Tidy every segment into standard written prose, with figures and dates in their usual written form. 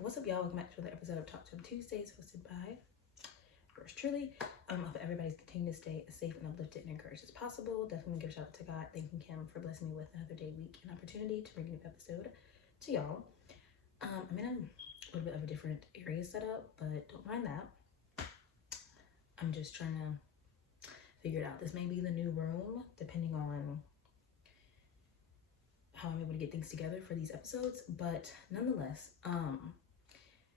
What's up, y'all? Welcome back to another episode of Talk to Them Tuesdays, hosted by yours truly. I hope everybody's continuing to stay as safe and uplifted and encouraged as possible. Definitely give a shout out to God, thanking Him for blessing me with another day, week, and opportunity to bring a new episode to y'all. I'm in a little bit of a different area setup, but don't mind that. I'm just trying to figure it out. This may be the new room, depending on how I'm able to get things together for these episodes, but nonetheless,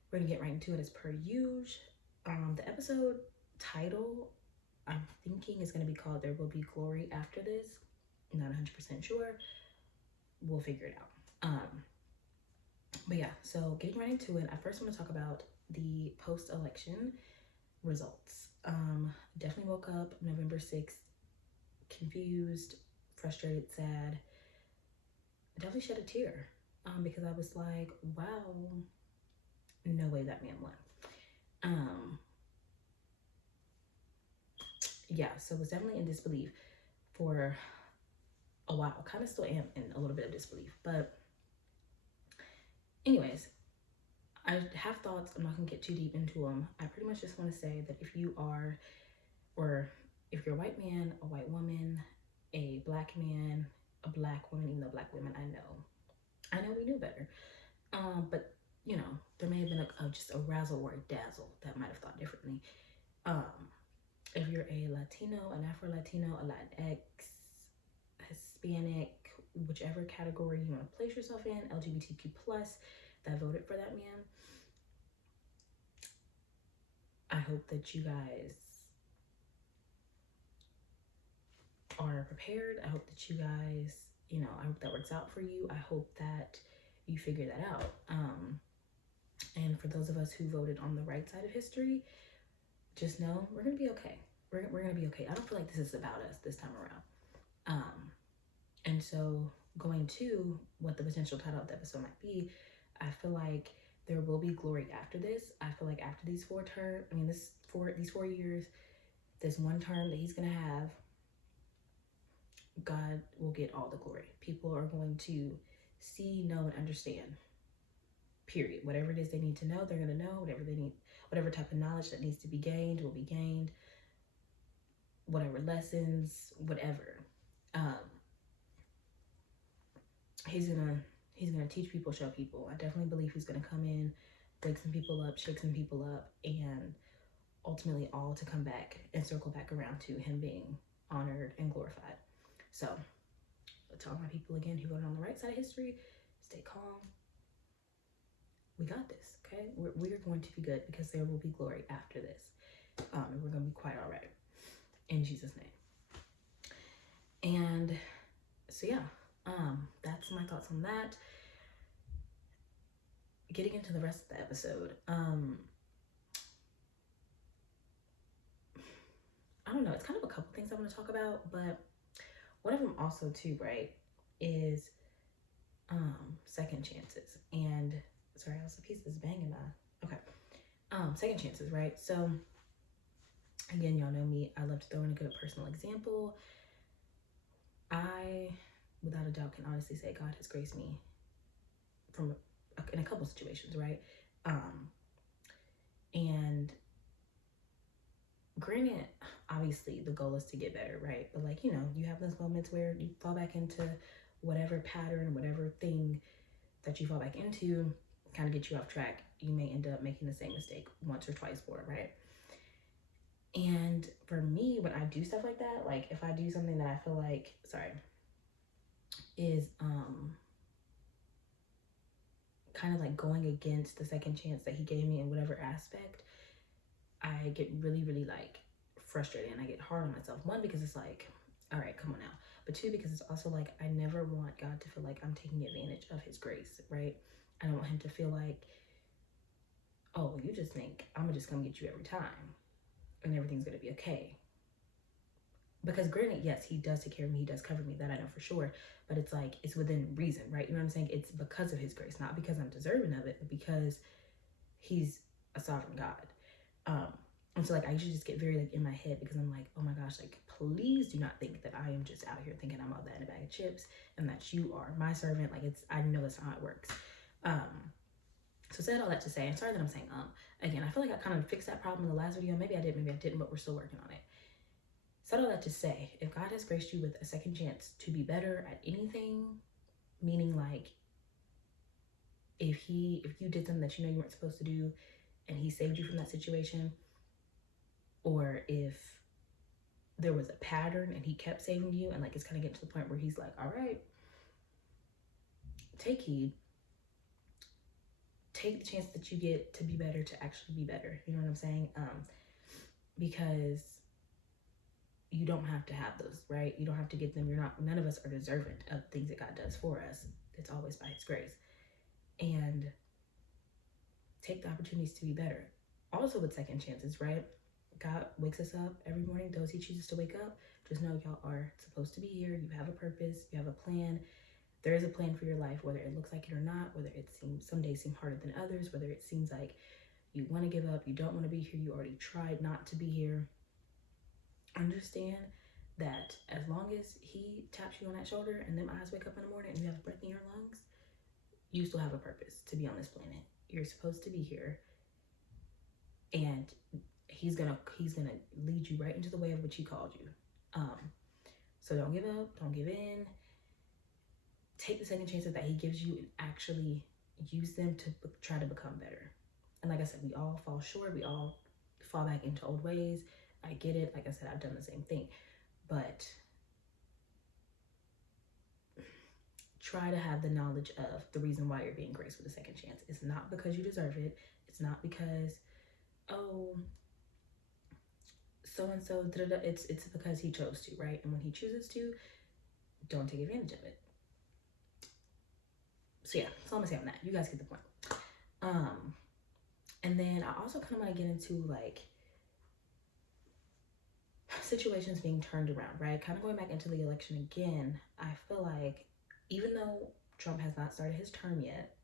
we're gonna get right into it as per usual. The episode title, I'm thinking, is gonna be called "There Will Be Glory After This." I'm not 100% sure. We'll figure it out. But yeah, so getting right into it, I first want to talk about the post-election results. Definitely woke up November 6th, confused, frustrated, sad. Definitely shed a tear because I was like, wow, no way that man won. Yeah, so was definitely in disbelief for a while. Kind of still am in a little bit of disbelief, but anyways, I have thoughts. I'm not gonna get too deep into them. I pretty much just want to say that if you are, or if you're a white man, a white woman, a black man, a black woman, even though black women, I know we knew better. But you know, there may have been just a razzle or a dazzle that might have thought differently. If you're a Latino, an Afro-Latino, a Latinx, Hispanic, whichever category you want to place yourself in, LGBTQ plus, that voted for that man, I hope that you guys are prepared. I hope that you guys, I hope that works out for you. I hope that you figure that out. And for those of us who voted on the right side of history, just know we're gonna be okay. We're gonna be okay. I don't feel like this is about us this time around. And so going to what the potential title of the episode might be, I feel like there will be glory after this. I feel like after these these 4 years, this one term that he's gonna have, God will get all the glory. People are going to see, know, and understand. Period. Whatever it is they need to know, they're gonna know. Whatever they need, whatever type of knowledge that needs to be gained will be gained. Whatever lessons, whatever. He's gonna teach people, show people. I definitely believe he's gonna come in, wake some people up, shake some people up, and ultimately all to come back and circle back around to him being honored and glorified. So, to all my people again who voted on the right side of history, stay calm. We got this, okay? We're going to be good because there will be glory after this. And we're gonna be quite all right. In Jesus' name. And so yeah, that's my thoughts on that. Getting into the rest of the episode, I don't know, it's kind of a couple things I want to talk about, but one of them also too, right, is second chances. And sorry, I was a piece of this banging my okay. Second chances, right? So again, y'all know me, I love to throw in a good personal example. I, without a doubt, can honestly say God has graced me in a couple situations, right? And granted, obviously the goal is to get better, right? But like, you have those moments where you fall back into whatever pattern, whatever thing that you fall back into, kind of get you off track. You may end up making the same mistake once or twice more, right? And for me, when I do stuff like that, like if I do something that I feel like, is kind of like going against the second chance that he gave me in whatever aspect, I get really, really like frustrated and I get hard on myself. One, because it's like, all right, come on now. But two, because it's also like, I never want God to feel like I'm taking advantage of his grace, right? I don't want him to feel like, oh, you just think I'm gonna just come get you every time and everything's gonna be okay. Because granted, yes, he does take care of me, he does cover me, that I know for sure, but it's like, it's within reason, right? You know what I'm saying? It's because of his grace, not because I'm deserving of it, but because he's a sovereign God. And so like, I usually just get very like in my head because I'm like, oh my gosh, like, please do not think that I am just out here thinking I'm all that in a bag of chips and that you are my servant. Like, I know that's not how it works. So said all that to say, and sorry that I'm saying again, I feel like I kind of fixed that problem in the last video. Maybe I did, maybe I didn't, but we're still working on it. Said all that to say, if God has graced you with a second chance to be better at anything, meaning like if you did something that you know you weren't supposed to do and he saved you from that situation, or if there was a pattern and he kept saving you and like it's kind of getting to the point where he's like, all right, take heed, take the chance that you get to be better to actually be better. You know what I'm saying? Because you don't have to have those, right? You don't have to get them. None of us are deserving of things that God does for us. It's always by his grace. And take the opportunities to be better. Also with second chances, right? God wakes us up every morning. Those he chooses to wake up, just know y'all are supposed to be here. You have a purpose. You have a plan. There is a plan for your life, whether it looks like it or not, whether it seems, some days seem harder than others, whether it seems like you want to give up, you don't want to be here, you already tried not to be here. Understand that as long as he taps you on that shoulder and them eyes wake up in the morning and you have breath in your lungs, you still have a purpose to be on this planet. You're supposed to be here, and he's gonna lead you right into the way of which he called you. So don't give up, don't give in. Take the second chances that he gives you and actually use them to try to become better. And like I said, we all fall short. We all fall back into old ways. I get it. Like I said, I've done the same thing. But try to have the knowledge of the reason why you're being graced with a second chance. It's not because you deserve it. It's not because, oh, so-and-so, it's because he chose to, right? And when he chooses to, don't take advantage of it. So yeah, that's all I'm gonna say on that. You guys get the point. And then I also kind of want to get into like situations being turned around, right? Kind of going back into the election again. I feel like even though Trump has not started his term yet,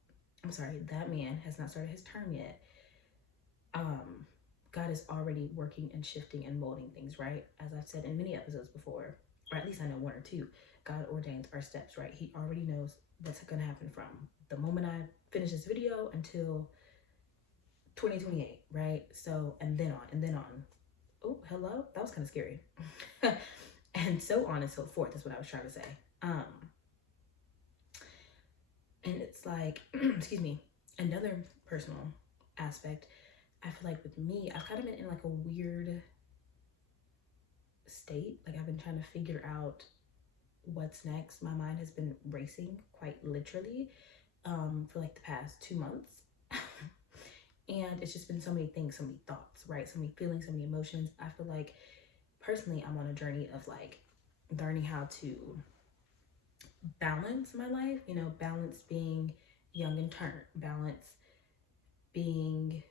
that man has not started his term yet, God is already working and shifting and molding things, right? As I've said in many episodes before, or at least I know one or two, God ordains our steps, right? He already knows what's going to happen from the moment I finish this video until 2028, right? So, and then on. Oh, hello? That was kind of scary. And so on and so forth is what I was trying to say. And it's like, excuse me, another personal aspect, I feel like with me, I've kind of been in like a weird state. Like I've been trying to figure out what's next. My mind has been racing quite literally for like the past 2 months. And it's just been so many things, so many thoughts, right? So many feelings, so many emotions. I feel like personally I'm on a journey of like learning how to balance my life, you know, balance being young and turned, balance being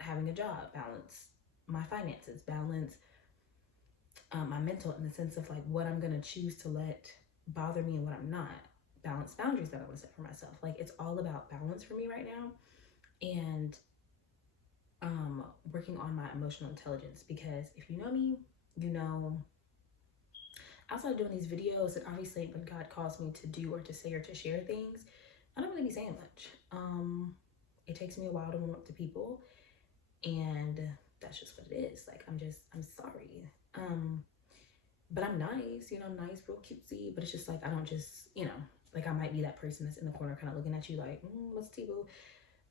having a job, balance my finances, balance my mental, in the sense of like what I'm gonna choose to let bother me and what I'm not, balance boundaries that I want to set for myself. Like it's all about balance for me right now, and working on my emotional intelligence, because if you know me, you know outside of doing these videos, and obviously when God calls me to do or to say or to share things, I don't really be saying much. It takes me a while to warm up to people, and that's just what it is. Like I'm sorry. But I'm nice, you know, nice, real cutesy, but it's just like I don't just, you know, like I might be that person that's in the corner kind of looking at you like, what's T-boo?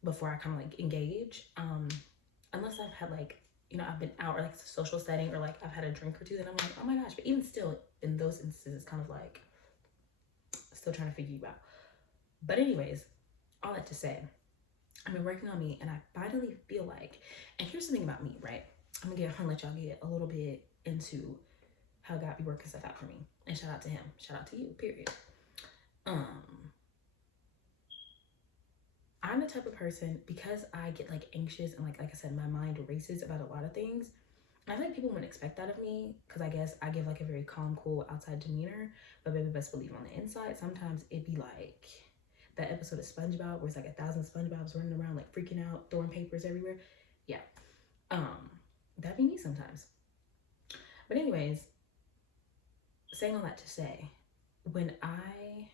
Before I kind of like engage. Unless I've had like, you know, I've been out or like it's a social setting or like I've had a drink or two, then I'm like, oh my gosh. But even still, in those instances, it's kind of like still trying to figure you out. But anyways, all that to say, I've been working on me, and I finally feel like, and here's something about me, right? I'm gonna let y'all get a little bit into how God be working stuff out for me. And shout out to him. Shout out to you, period. I'm the type of person, because I get like anxious and like I said, my mind races about a lot of things. I feel like people wouldn't expect that of me, because I guess I give like a very calm, cool outside demeanor, but baby best believe on the inside, sometimes it'd be like that episode of SpongeBob where it's like 1,000 SpongeBobs running around like freaking out, throwing papers everywhere. Yeah. That'd be me sometimes. But anyways, saying all that to say, when I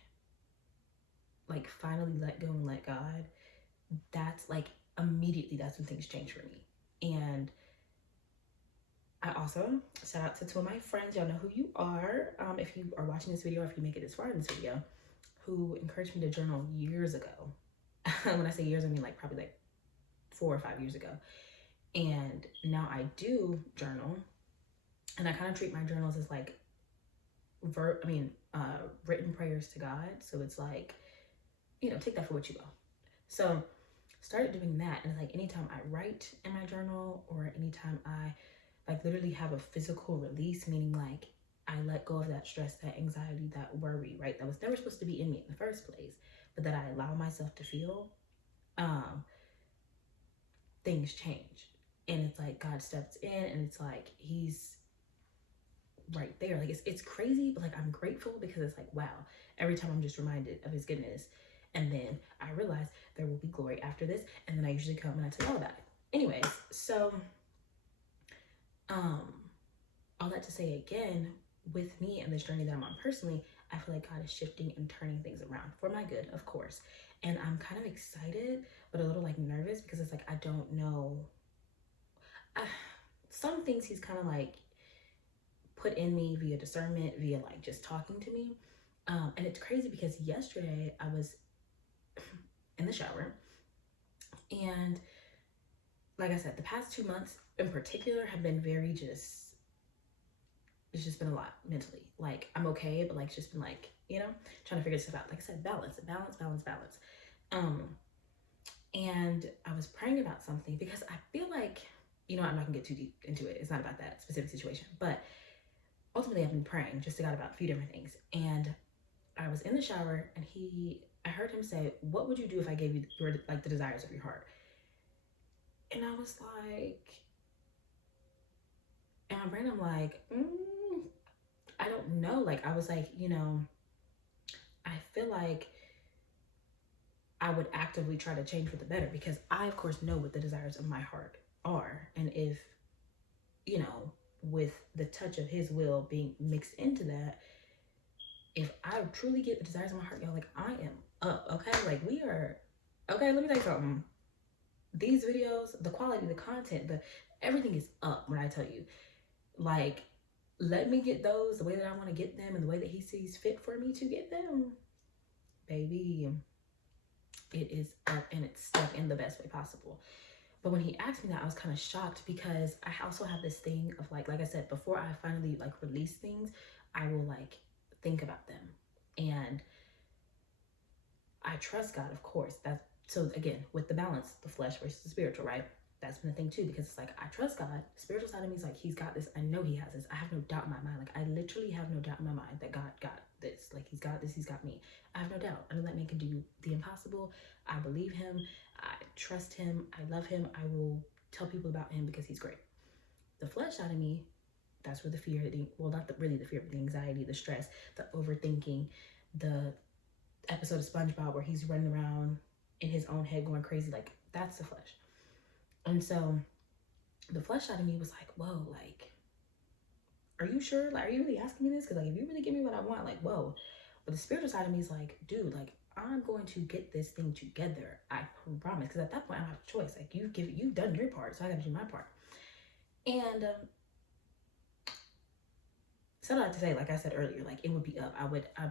like finally let go and let God, that's like immediately, that's when things change for me. And I also shout out to two of my friends. Y'all know who you are. If you are watching this video, or if you make it this far in this video, who encouraged me to journal years ago. When I say years, I mean like probably like 4 or 5 years ago. And now I do journal, and I kind of treat my journals as like written prayers to God. So it's like, take that for what you will. So started doing that, and like anytime I write in my journal, or anytime I like literally have a physical release, meaning like I let go of that stress, that anxiety, that worry, right? That was never supposed to be in me in the first place, but that I allow myself to feel, things change. And it's like God steps in, and it's like he's right there. Like it's crazy, but like I'm grateful, because it's like, wow, every time I'm just reminded of his goodness. And then I realize there will be glory after this, and then I usually come and I tell you all about it. Anyways, so all that to say, again, with me and this journey that I'm on personally, I feel like God is shifting and turning things around for my good, of course. And I'm kind of excited, but a little like nervous, because it's like I don't know. Some things he's kind of like put in me via discernment, via like just talking to me. And it's crazy, because yesterday I was in the shower, and like I said, the past 2 months in particular have been very it's just been a lot mentally. Like I'm okay, but like it's just been like, trying to figure stuff out. Like I said, balance. And I was praying about something, because I feel like, I'm not gonna get too deep into it. It's not about that specific situation, but ultimately I've been praying just to God about a few different things. And I was in the shower, and I heard him say, "What would you do if I gave you the desires of your heart?" And I was like, in my brain, I'm like, I don't know. Like I was like, I feel like I would actively try to change for the better, because I of course know what the desires of my heart are. And if, with the touch of his will being mixed into that, if I truly get the desires of my heart, y'all, like I am up. Okay, like we are okay. Let me tell you something. These videos, the quality, the content, everything is up when I tell you. Like, let me get those the way that I want to get them, and the way that he sees fit for me to get them. Baby, it is up, and it's stuck in the best way possible. But when he asked me that, I was kind of shocked, because I also have this thing of like I said, before I finally like release things, I will like think about them. And I trust God, of course. That's so again, with the balance, the flesh versus the spiritual, right? That's been the thing too, because it's like I trust God. The spiritual side of me is like, he's got this. I know he has this. I have no doubt in my mind. Like I literally have no doubt in my mind that God got this. Like he's got this. He's got me. I have no doubt. I know that man can do the impossible. I believe him. I trust him. I love him. I will tell people about him, because he's great. The flesh side of me, that's where the fear, really the fear, but the anxiety, the stress, the overthinking, the episode of SpongeBob where he's running around in his own head going crazy, like that's the flesh. And so the flesh side of me was like, whoa, like, are you sure? Like, are you really asking me this? Because like, if you really give me what I want, like, whoa. But the spiritual side of me is like, dude, like, I'm going to get this thing together. I promise. Because at that point, I don't have a choice. Like, you've done your part, so I got to do my part. And so I had to say, like I said earlier, like it would be up. I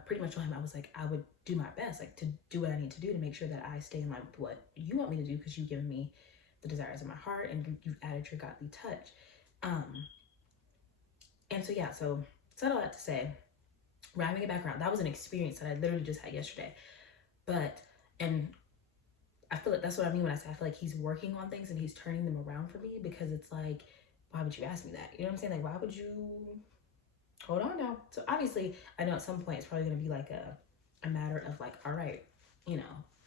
pretty much told him, I was like, I would do my best, like to do what I need to do to make sure that I stay in line with what you want me to do, because you've given me the desires of my heart, and you've added your godly touch. And so yeah, so said all that to say, wrapping it back around, that was an experience that I literally just had yesterday. And I feel like that's what I mean when I say I feel like he's working on things and he's turning them around for me, because it's like, why would you ask me that? You know what I'm saying? Like, why would you hold on now? So obviously, I know at some point it's probably going to be like a matter of like, all right,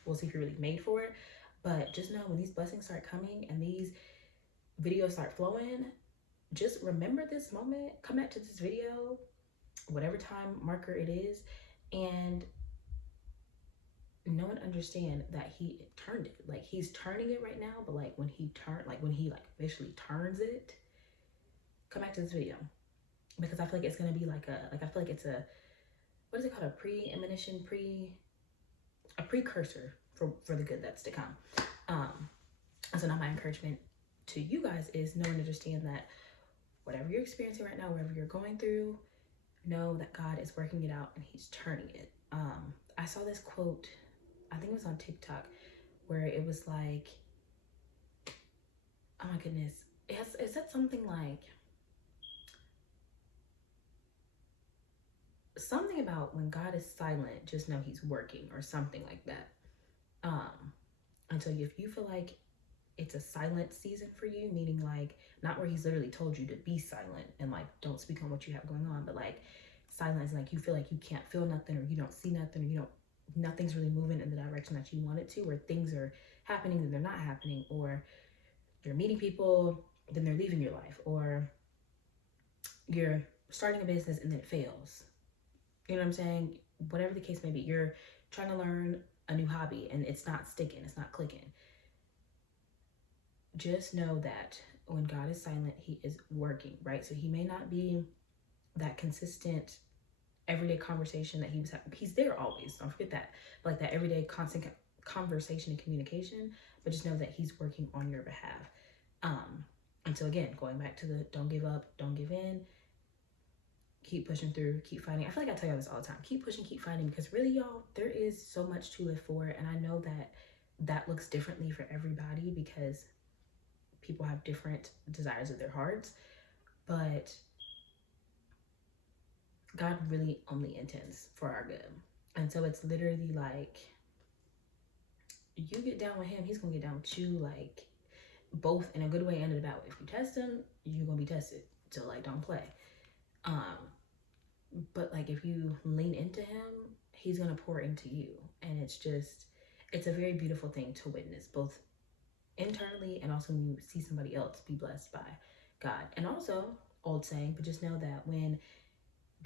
we'll see if you're really made for it. But just know, when these blessings start coming and these videos start flowing, just remember this moment, come back to this video, whatever time marker it is, and know and understand that he turned it. Like he's turning it right now, but like when he officially turns it, come back to this video, because I feel like it's gonna be like I feel like it's a, what is it called, a precursor for the good that's to come. So now my encouragement to you guys is know and understand that whatever you're experiencing right now, wherever you're going through, know that God is working it out and he's turning it. I saw this quote, I think it was on TikTok, where it was like, oh my goodness, it said something about when God is silent, just know he's working, or something like that. And so if you feel like it's a silent season for you, meaning like not where he's literally told you to be silent and like don't speak on what you have going on, but like silence, like you feel like you can't feel nothing, or you don't see nothing, or nothing's really moving in the direction that you want it to, or things are happening and they're not happening, or you're meeting people then they're leaving your life, or you're starting a business and then it fails. You know what I'm saying? Whatever the case may be, you're trying to learn a new hobby and it's not sticking, it's not clicking. Just know that when God is silent, he is working, right? So he may not be that consistent everyday conversation that he's there always, don't forget that, but like that everyday constant conversation and communication, but just know that he's working on your behalf. And so again, going back to the don't give up, don't give in, keep pushing through, keep fighting. I feel like I tell y'all this all the time, keep pushing, keep fighting, because really y'all, there is so much to live for. And I know that looks differently for everybody because people have different desires of their hearts, but God really only intends for our good. And so it's literally like, you get down with him, he's gonna get down with you, like both in a good way and in a bad way. If you test him, you're gonna be tested. So like, don't play. But like if you lean into him, he's gonna pour into you. And it's a very beautiful thing to witness, both internally and also when you see somebody else be blessed by God. And also, old saying, but just know that when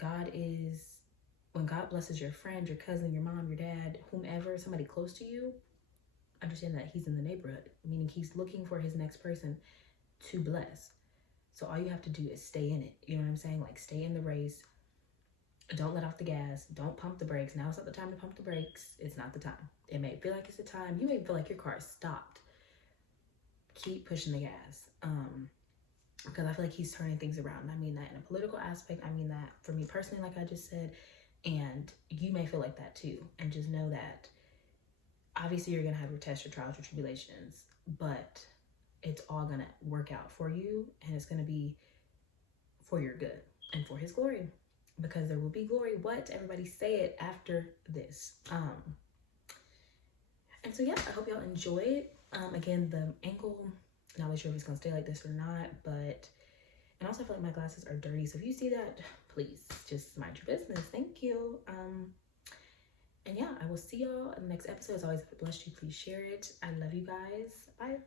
God blesses your friend, your cousin, your mom, your dad, whomever, somebody close to you, understand that he's in the neighborhood, meaning he's looking for his next person to bless. So all you have to do is stay in it. You know what I'm saying? Like, stay in the race. Don't let off the gas. Don't pump the brakes. Now it's not the time to pump the brakes. It's not the time. It may feel like it's the time. You may feel like your car is stopped. Keep pushing the gas. Because I feel like he's turning things around. I mean that in a political aspect. I mean that for me personally, like I just said. And you may feel like that too. And just know that obviously you're going to have your tests, your trials, your tribulations, but it's all going to work out for you, and it's going to be for your good and for his glory, because there will be glory. What? Everybody say it after this. And so, yeah, I hope y'all enjoyed. Again, the ankle, not really sure if it's going to stay like this or not, but, and also I feel like my glasses are dirty. So if you see that, please just mind your business. Thank you. And yeah, I will see y'all in the next episode. As always, if it blessed you, please share it. I love you guys. Bye.